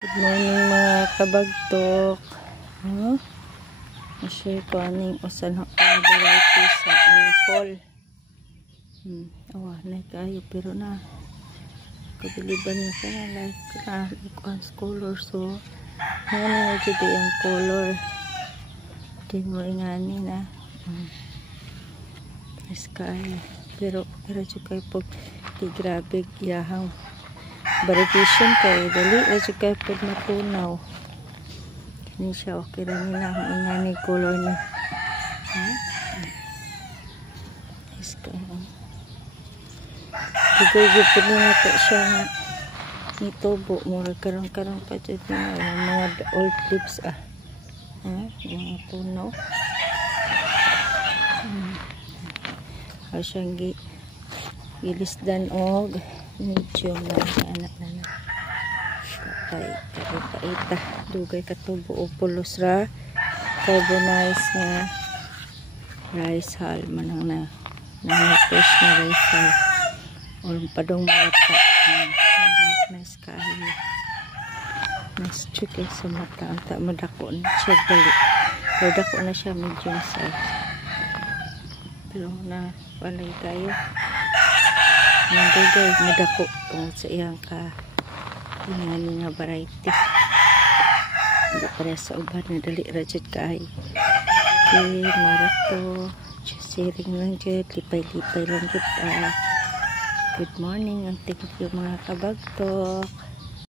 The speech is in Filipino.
Good morning mga kabagtok. Na-share ko aning usan akong variety sa anipol. Awa na kayo pero na kabiliban niya ka na like ang color, so ngayon na dito yung color din mo ingani na sky, pero dito kayo po di grabe iyahang variation kay dali dito kayo po matunaw kini siya. Okay lang nila ang ingani color niya. Sky Gugay po na ito siya nga nitubo. Mura karong-karong pa dyan na mga old clips mga tunaw. Siyang gilisdan og medium na anak na patay kapaita dugay katubo o pulos ra carbonized nga rice hull manang na fresh na rice hull or padong mata nice kayo nice chicken sa mata anta madako na siya dali pero dako na siya medium size pero na walay kayo nandugay madako tungod sa iyang ka ingani nga variety hindi pare sa uban na dali rajud kayo marato sharing lang dyan lipay-lipay lang dyan. Good morning and thank you mga kabagtok.